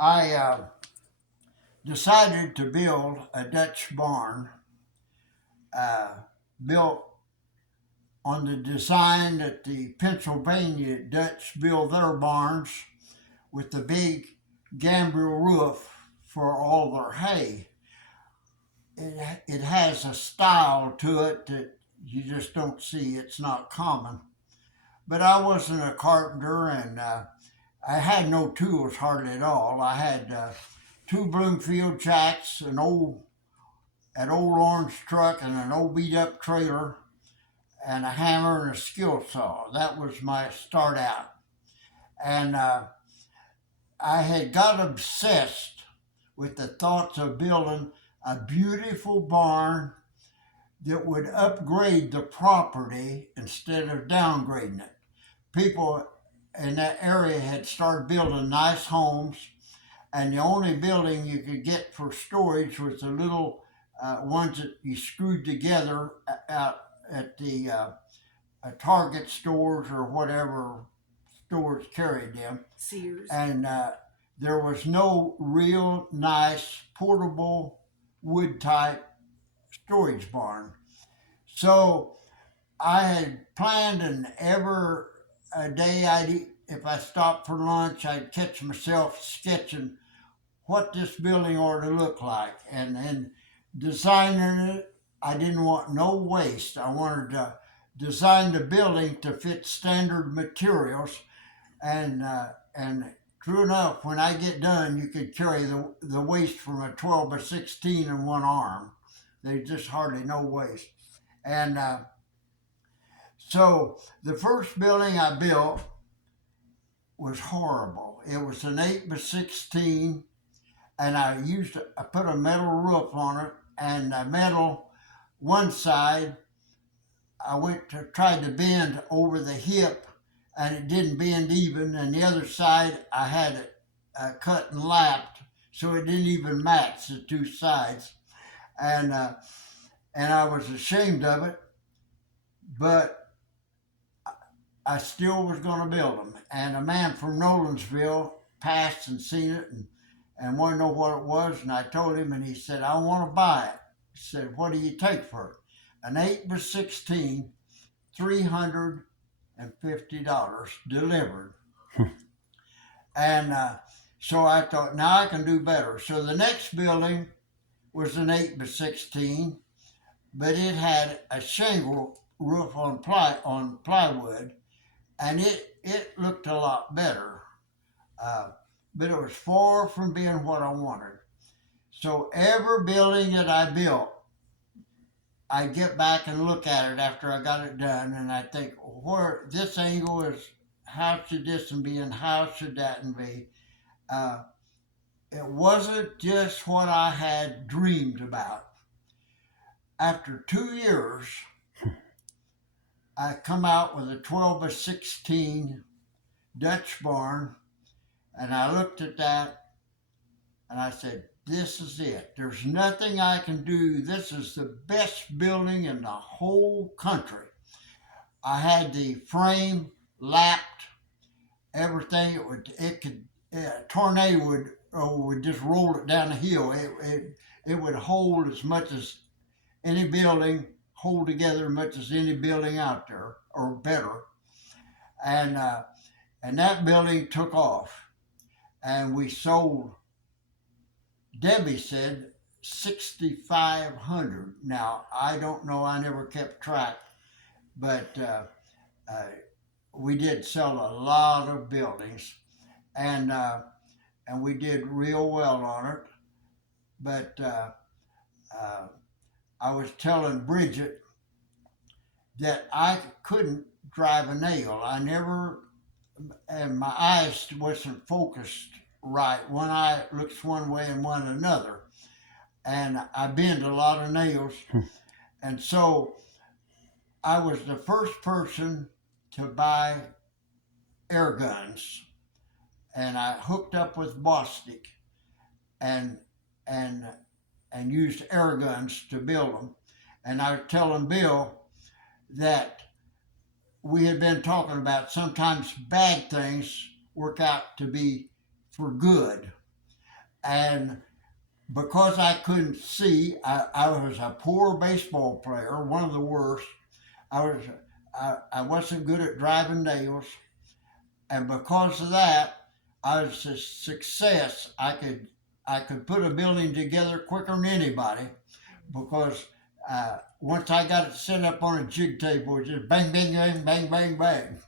I decided to build a Dutch barn uh, built on the design that the Pennsylvania Dutch build their barns with the big gambrel roof for all their hay. It has a style to it that you just don't see. It's not common. But I wasn't a carpenter, and I had no tools hardly at all. I had two Bloomfield jacks, an old orange truck, and an old beat up trailer, and a hammer and a skill saw. That was my start out. And I had got obsessed with the thoughts of building a beautiful barn that would upgrade the property instead of downgrading it. People in that area had started building nice homes, and the only building you could get for storage was the little ones that you screwed together out at the Target stores or whatever stores carried them. Sears. And there was no real nice portable wood type storage barn. So I had planned, and ever a day if I stopped for lunch, I'd catch myself sketching what this building ought to look like. And then designing it, I didn't want no waste. I wanted to design the building to fit standard materials. And true enough, when I get done, you could carry the waste from a 12 by 16 in one arm. There's just hardly no waste. And so the first building I built was horrible. It was an 8 by 16, and I put a metal roof on it, and the metal one side I went to try to bend over the hip, and it didn't bend even, and the other side I had it cut and lapped, so it didn't even match the two sides, and I was ashamed of it, but I still was going to build them. And a man from Nolensville passed and seen it, and wanted to know what it was. And I told him, and he said, "I want to buy it." He said, "What do you take for it?" An 8 by 16, $350 delivered. And so I thought, now I can do better. So the next building was an 8 by 16, but it had a shingle roof on plywood, and it looked a lot better. But it was far from being what I wanted. So every building that I built, I get back and look at it after I got it done, and I think, where this angle is, how should this one be, and how should that one be? It wasn't just what I had dreamed about. After 2 years, I come out with a 12 by 16 Dutch barn, and I looked at that, and I said, this is it. There's nothing I can do. This is the best building in the whole country. I had the frame lapped, everything. A tornado would just roll it down the hill. It would hold as much as any building, hold together as much as any building out there, or better. And that building took off, and we sold. Debbie said 6,500. Now I don't know. I never kept track, but we did sell a lot of buildings, and we did real well on it. But I was telling Bridget that I couldn't drive a nail. I never, and my eyes wasn't focused right. One eye looks one way and one another. And I bend a lot of nails. And so I was the first person to buy air guns. And I hooked up with Bostic and and used air guns to build them. And I was telling Bill that we had been talking about sometimes bad things work out to be for good. And because I couldn't see, I was a poor baseball player, one of the worst. I was I wasn't good at driving nails, and because of that, I was a success. I could put a building together quicker than anybody because once I got it set up on a jig table, it just bang, bang, bang, bang, bang, bang.